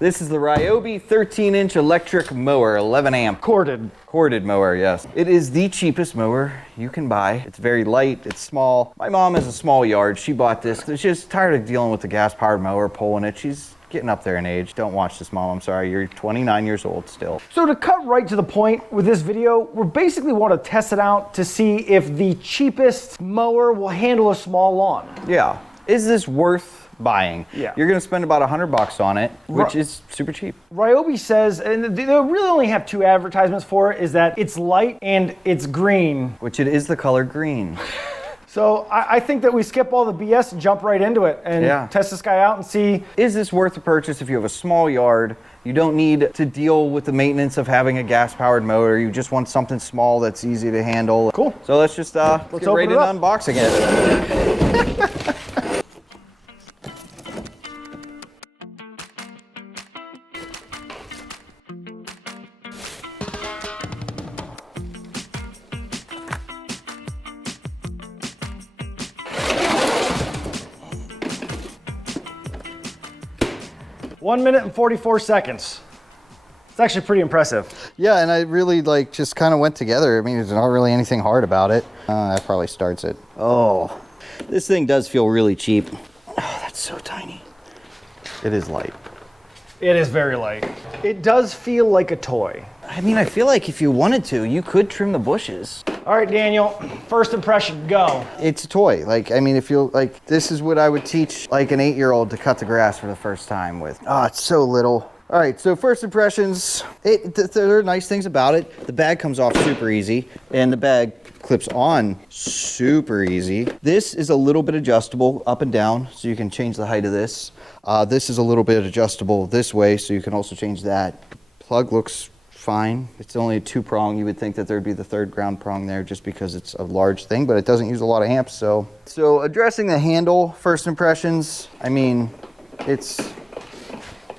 This is the Ryobi 13-inch electric mower, 11 amp. Corded mower, yes. It is the cheapest mower you can buy. It's very light, it's small. My mom has a small yard. She bought this. She's just tired of dealing with the gas-powered mower, pulling it. She's getting up there in age. Don't watch this, Mom. I'm sorry. You're 29 years old still. So to cut right to the point with this video, we basically want to test it out to see if the cheapest mower will handle a small lawn. Yeah. Is this worth buying? Yeah. You're going to spend about $100 on it, which is super cheap. Ryobi says, and they really only have two advertisements for it, is that it's light and it's green. Which it is the color green. So I think that we skip all the BS and jump right into it and test this guy out and see. Is this worth the purchase if you have a small yard? You don't need to deal with the maintenance of having a gas-powered mower. You just want something small that's easy to handle. Cool. So let's just get right into unboxing it. One minute and 44 seconds. It's actually pretty impressive. Yeah, and I really just kind of went together. I mean, there's not really anything hard about it. That probably starts it. Oh, this thing does feel really cheap. Oh, that's so tiny. It is light. It is very light. It does feel like a toy. I mean, I feel like if you wanted to, you could trim the bushes. All right, Daniel, first impression, go. It's a toy. I mean, if you this is what I would teach an 8-year-old to cut the grass for the first time with. Oh, it's so little. All right, so first impressions, there are nice things about it. The bag comes off super easy, and the bag clips on super easy. This is a little bit adjustable up and down, so you can change the height of this. This is a little bit adjustable this way, so you can also change that. Plug looks fine. It's only a 2-prong. You would think that there'd be the 3rd ground prong there just because it's a large thing, but it doesn't use a lot of amps. So addressing the handle, first impressions, I mean, it's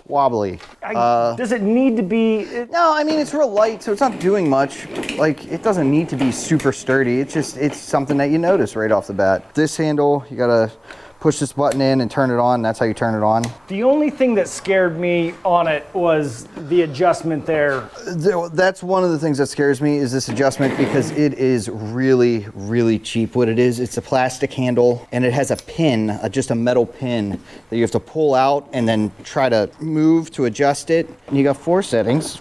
wobbly. Does it need to be? No, I mean, it's real light, so it's not doing much. It doesn't need to be super sturdy. It's something that you notice right off the bat. This handle, you gotta push this button in and turn it on. That's how you turn it on. The only thing that scared me on it was the adjustment there. That's one of the things that scares me is this adjustment because it is really, really cheap. What it is, it's a plastic handle and it has a pin, just a metal pin that you have to pull out and then try to move to adjust it. And you got 5 settings.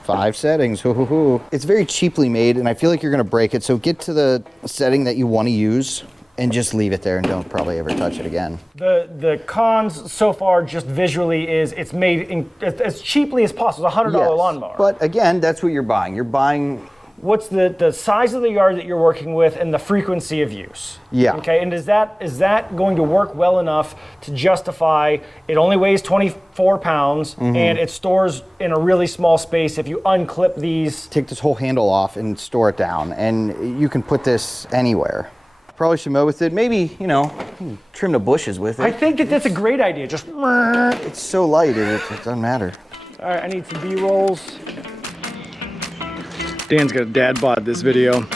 It's very cheaply made and I feel like you're gonna break it. So get to the setting that you wanna use and just leave it there and don't probably ever touch it again. The cons so far just visually is it's made as cheaply as possible. It's a $100 lawnmower. But again, that's what you're buying. You're buying... What's the size of the yard that you're working with and the frequency of use? Yeah. Okay, and is that going to work well enough to justify, it only weighs 24 pounds and it stores in a really small space if you unclip these? Take this whole handle off and store it down and you can put this anywhere. Probably should mow with it. Maybe, trim the bushes with it. I think that's a great idea. Just it's so light, it doesn't matter. All right, I need some B-rolls. Dan's got a dad bod this video.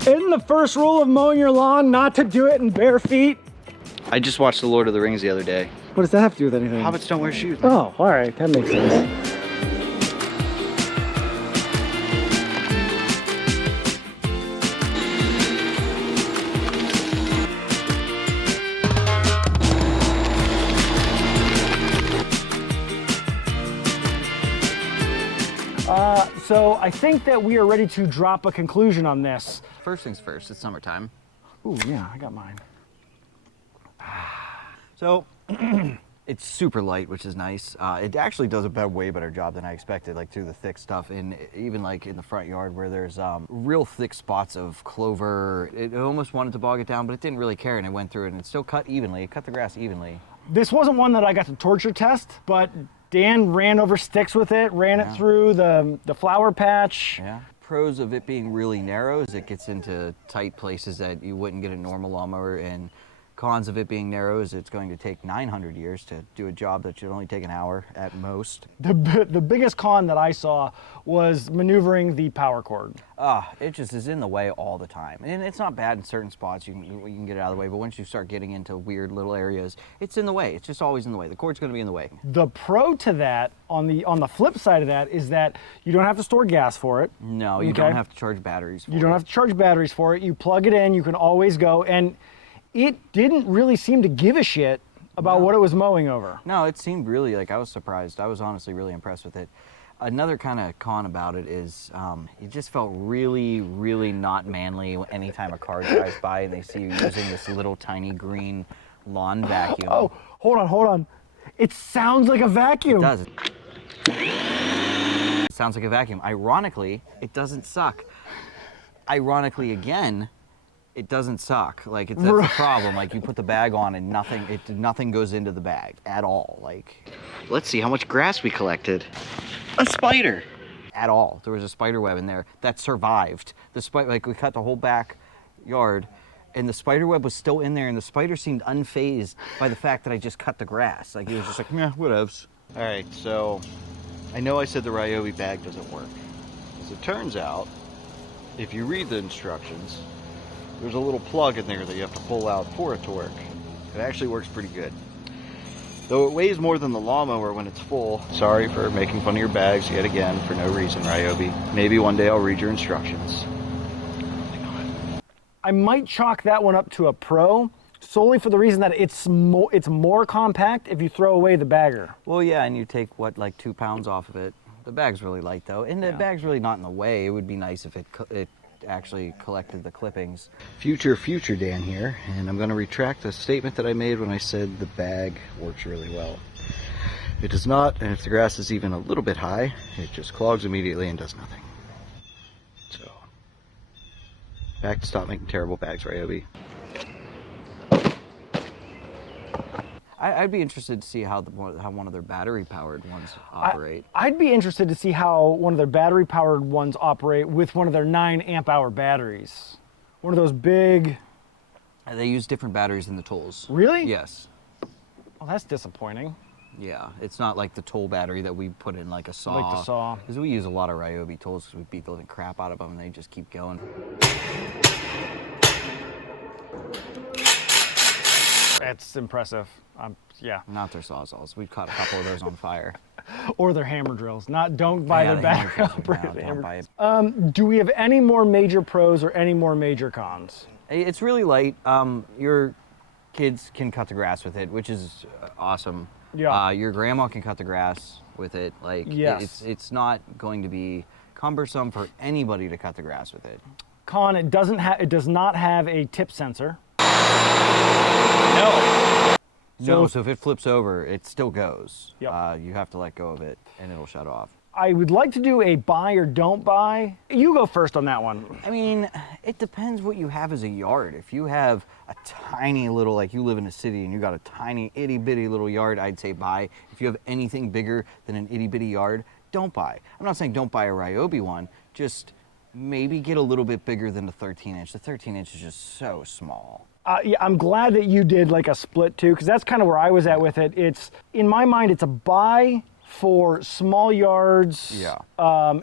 Isn't the first rule of mowing your lawn not to do it in bare feet? I just watched The Lord of the Rings the other day. What does that have to do with anything? Hobbits don't wear shoes, man. Oh, all right, that makes sense. So I think that we are ready to drop a conclusion on this. First things first, it's summertime. Ooh, yeah, I got mine. So, it's super light, which is nice. It actually does a way better job than I expected, through the thick stuff, and even in the front yard where there's real thick spots of clover. It almost wanted to bog it down, but it didn't really care, and it went through it, and it still cut evenly. It cut the grass evenly. This wasn't one that I got to torture test, but Dan ran over sticks with it, ran it through the flower patch. Yeah. Pros of it being really narrow is it gets into tight places that you wouldn't get a normal lawnmower, and Cons of it being narrow is it's going to take 900 years to do a job that should only take an hour at most. The biggest con that I saw was maneuvering the power cord. It just is in the way all the time. And it's not bad in certain spots, you can get it out of the way, but once you start getting into weird little areas, it's in the way. It's just always in the way. The cord's gonna be in the way. The pro to that, on the flip side of that, is that you don't have to store gas for it. No, you don't have to charge batteries for it. You don't have to charge batteries for it. You plug it in, you can always go, and it didn't really seem to give a shit about what it was mowing over. No, it seemed really, like, I was surprised. I was honestly really impressed with it. Another kind of con about it is it just felt really, really not manly anytime a car drives by and they see you using this little tiny green lawn vacuum. Oh, hold on. It sounds like a vacuum. It does. It sounds like a vacuum. Ironically, it doesn't suck. Ironically, again, it doesn't suck. Like, that's the problem. Like, you put the bag on and nothing goes into the bag at all. Like, let's see how much grass we collected. A spider. At all. There was a spider web in there that survived. Like, we cut the whole back yard and the spider web was still in there and the spider seemed unfazed by the fact that I just cut the grass. Like, he was just like, yeah, whatevs. All right, so I know I said the Ryobi bag doesn't work. As it turns out, if you read the instructions, there's a little plug in there that you have to pull out for it to work. It actually works pretty good. Though it weighs more than the lawnmower when it's full. Sorry for making fun of your bags yet again for no reason, Ryobi. Maybe one day I'll read your instructions. I might chalk that one up to a pro, solely for the reason that it's more compact if you throw away the bagger. Well, yeah, and you take, what, like 2 pounds off of it. The bag's really light, though, and the bag's really not in the way. It would be nice if it actually collected the clippings. Future Dan here, and I'm going to retract the statement that I made when I said the bag works really well. It does not, and if the grass is even a little bit high, it just clogs immediately and does nothing. So, back to stop making terrible bags, Ryobi. I'd be interested to see how one of their battery-powered ones operate. I'd be interested to see how one of their battery-powered ones operate with one of their 9 amp-hour batteries. One of those big... They use different batteries than the tools. Really? Yes. Well, that's disappointing. Yeah, it's not like the tool battery that we put in like a saw. Like the saw. Because we use a lot of Ryobi tools because we beat the living crap out of them and they just keep going. It's impressive. Yeah. Not their sawzalls. We've caught a couple of those on fire. Or their hammer drills. Don't buy their battery operated don't buy it. Do we have any more major pros or any more major cons? It's really light. Your kids can cut the grass with it, which is awesome. Yeah. Your grandma can cut the grass with it. Like, yes. It's not going to be cumbersome for anybody to cut the grass with it. Con, it does not have a tip sensor. No, so if it flips over, it still goes. Yep. You have to let go of it, and it'll shut off. I would like to do a buy or don't buy. You go first on that one. I mean, it depends what you have as a yard. If you have a tiny little, like you live in a city and you got a tiny itty-bitty little yard, I'd say buy. If you have anything bigger than an itty-bitty yard, don't buy. I'm not saying don't buy a Ryobi one, just maybe get a little bit bigger than the 13-inch. The 13-inch is just so small. Yeah, I'm glad that you did like a split too, because that's kind of where I was at with it. It's, in my mind, it's a buy for small yards. Yeah.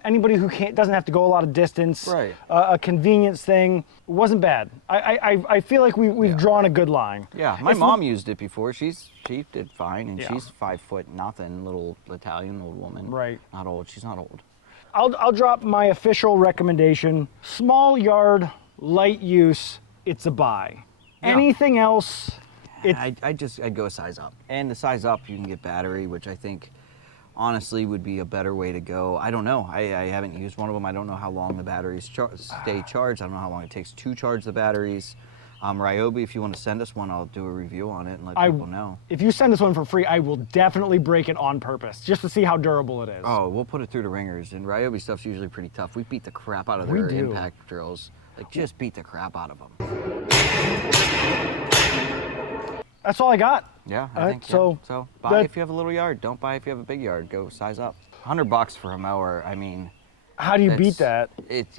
Anybody who doesn't have to go a lot of distance. Right. A convenience thing. It wasn't bad. I feel like we've drawn a good line. Yeah, my mom used it before. She did fine, and Yeah. she's 5 foot nothing, little Italian old woman. Right. Not old. She's not old. I'll drop my official recommendation. Small yard, light use, it's a buy. Yeah. Anything else, I'd go a size up. And the size up, you can get battery, which I think honestly would be a better way to go. I don't know. I haven't used one of them. I don't know how long the batteries stay charged. I don't know how long it takes to charge the batteries. Ryobi, if you want to send us one, I'll do a review on it and let people know. If you send us one for free, I will definitely break it on purpose, just to see how durable it is. Oh, we'll put it through the ringers. And Ryobi stuff's usually pretty tough. We beat the crap out of their impact drills. Like, just beat the crap out of them. That's all I got. Yeah, I think so. So buy if you have a little yard. Don't buy if you have a big yard. Go size up. $100 for a mower. I mean, How do you beat that?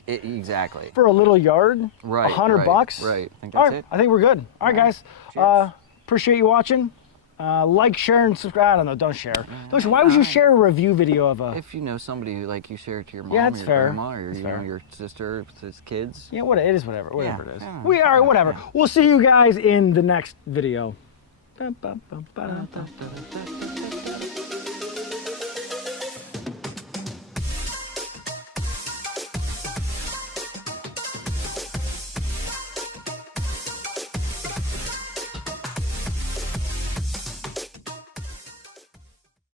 Exactly. For a little yard? Right. $100? Right. I think All that's right, it. I think we're good. All right, guys. Cheers. Appreciate you watching. Like, share, and subscribe. I don't know. Don't share. Don't share. Why would you share a review video of a? If you know somebody who you share it to your mom, Yeah, or it's your fair. grandma, or It's fair. your sister, his kids. Yeah, what it is, whatever it is. Yeah. We are whatever. We'll see you guys in the next video.